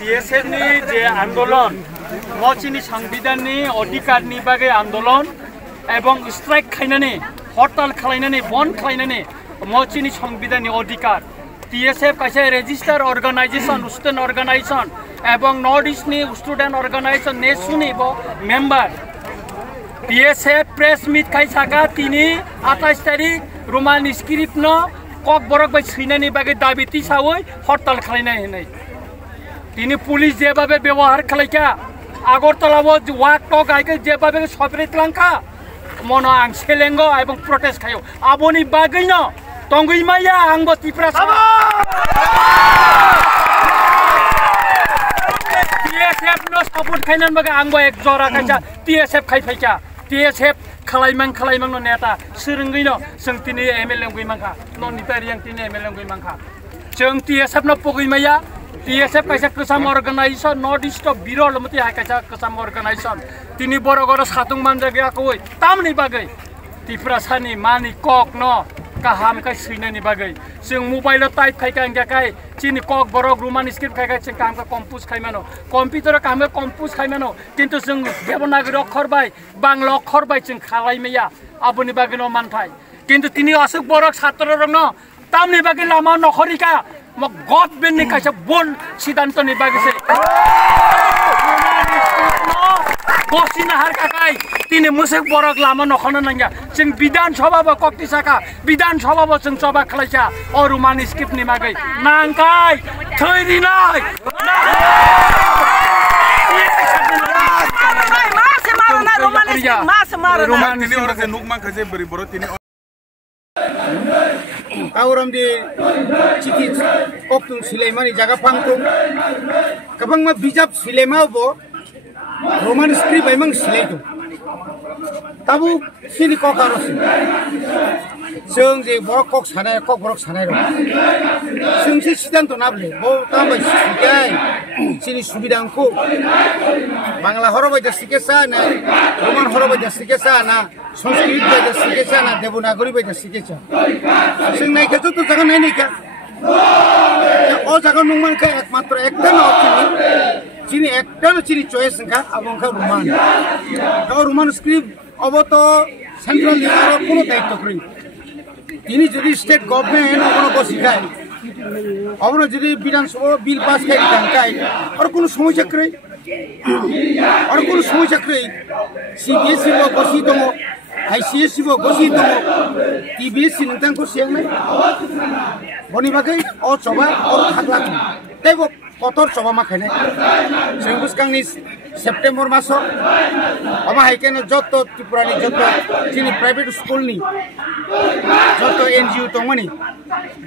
TSF ni je आंदोलन मचिनी संविधाननि अधिकारनि बागै आंदोलन एवं स्ट्राइक खालायनानै हरताल खालायनानै बन्द खालायनानै मचिनी संविधाननि अधिकार TSF कायसे रेजिस्टार अर्गानाइजेशन स्टूडेंट अर्गानाइजेशन एवं नॉर्थ ईस्ट नि स्टूडेंट अर्गानाइजेशन नेसुनि बो मेंबर TSF प्रेस मीट खायसाका तिनी 28 तारिख रोमान स्क्रिप्ट न कक बरक बाय सैनानि बागै दाबी तिसावै हरताल खालायनाय होनै तिनी पुलिस जेबाबे व्यवहार खालायका आगरतलावो वाक टक आइके जेबाबे सपरेट लांका मनो आं सेलेंगो एवं प्रोटेस्ट खायो आबोनि बागैन तंगैमाया आंबो तिफ्रासा TSF नो सपोर्ट खायनान बागै आंबो एक जरा खायसा TSF खायफायका TSF खालायमां नेता सोरंगैनो जों तिनी MLA गैमांखा ननितारि आं तिनी MLA गैमांखा जों TSF नो पगैमाया TSF kaisa kesam organisation North East Biro lemati hai kaisa kesam organisation tini borogoro satung manjage akoi tamni bagai tiprasani mani kok no kaham kai sinani bagai sing mobile type kai kai chini kok borog roman script kai sing kam ka compose khai mano computer kam ka compose khai mano kintu sing devanagari okhor bai bangla okhor bai sing khalai meya aboni bagai no manthai kintu tini asuk borok chhatro rong no tamni bagai lama nokhorika मग God बेनने कैसे बोल सिद्धांत नहीं बाकी से गोसिना हर काकाई तीने मुझे बरक लामा नखना नंगा सिंग विधान सभा ब कक्ति साका विधान सभा ब सिंग सभा खलाइसा और रुमानी स्क्रिप्ट नहीं मागे नांकाई थोड़ी नाई रुमानी ini orang senuk mang kaje beri borot ini Kauram di citi oktung silemani jaga pangtung kapang ma bijab silema bo roman script emang siletu tabu sini kok harus sing je borok sanai ro sing si sidanto nable bo tambah sikai sini subidangku bangla horoba jasikesa na roman horoba jasikesa na Sanskrit बाय सिकेसा ना Devanagari bye सिकेसा सिंग नाय केतो तो जगह नहीं का ओ जगह नुमान का एकमात्र एकटा ना चिनी एकटा ना चिनी चॉइस का अबं का रोमान स्क्रिप्ट अब तो सेंट्रल लेवल कोनो दायित्व करी तिनी जदि स्टेट गवर्नमेंट कोनो को सिखाय अबनो जदि विधानसभा बिल पास खाइ कांकाय और कोनो समस्या करे CBSE वो गोसी दो ICSE वो गोसी दो TBC nungtangko siang nai boni bagai o coba o thaklat tebo kotor coba makhane sembus kang ni September maso ama haikena joto Tripurani joto chini private school ni joto NGO tongmani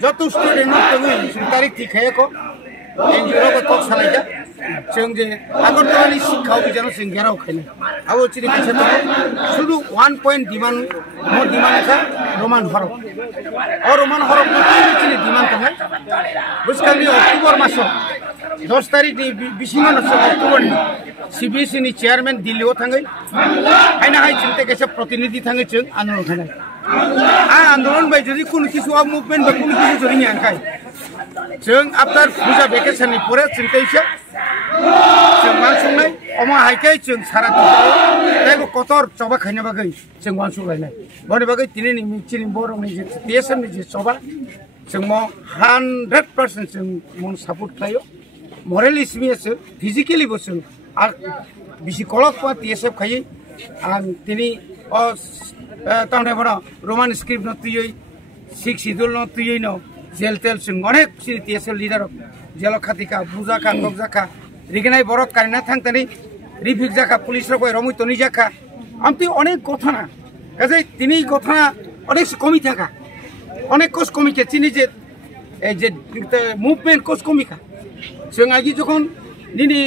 joto student no tongui tarik thikhaya ko NGO ko tok salaija जोंजे आगरतलानि शिक्षा अभियान जों गेराव खायनो आबो चिनि किसे तो शुद्ध 1 point demand more demand का Roman हरफ और रोमान हरफ चिनि डिमांड तंग बुसकानि अक्टोबर मासो 10 तारिख नि बिसिङा नसो अक्टोबर नि CBSE नि चेयरमैन दिल्लीआव थाङै हायना हाय चिन्ते केसे प्रतिनिधि थाङै जों आन्दोलन खानाय आ आन्दोलन बाय जदि कुनु किसु आ मुभमेन्ट बा कुनु किसु जरिनि आंखाय जों आफ्टर फुजा भेकेशन नि परे चिन्तेइसे जों मानसुंनाय अमा हायकै जों सारा देबो कतर चबा खायना बागै जों मानसुंलायनाय बनि बागै तिनि मिचिनि बरनि जे TSM नि जे चबा जों म 100% जों मन सपोर्ट खायो मरेलि सिमियासो फिजिकली बसो आ बिसि कलक पा TSF खायै आं तिनि अ तामने बना रोमान स्क्रिप्ट न तुयै सिक्स शिड्यूल न तुयै न जेल तेल जों अनेक सिनि TSF लिडार जेल खातिका बुजाका गगजाका रिगनाय बरक कारिना थांतनि रिफिक जाका पुलिस रकय रमय तनि जाका आमति अनेक घटना काजे तिनि घटना अनेक कमी थाका अनेक कस कमी के तिनि जे मुभमेन्ट कस कमीका जों आगि जखन दिनि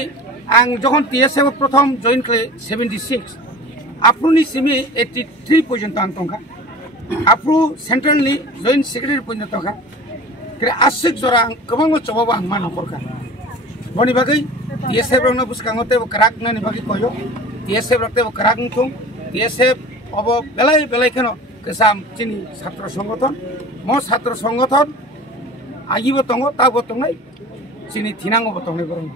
आं जखन TSF प्रथम जइन खाले 76 आफ्रुनि सिमि 83 पर्यन्त आं तंखा आफ्रु सेन्ट्रेलनि जइन सेक्रेटारि पर्यन्त तंखा के आसिक जरा गोबां चबाबा आं मा नखरका बनि बागै TSF रंनो बुसकांगते क्राक ननि बागै कयो TSF रक्ते क्राक थुं TSF अब बेलाय बेलाय केनो केसाम चिनि छात्र संगठन म छात्र संगठन आगिबो तंगो ताबो तंगै चिनि थिनांगो तंगै बरं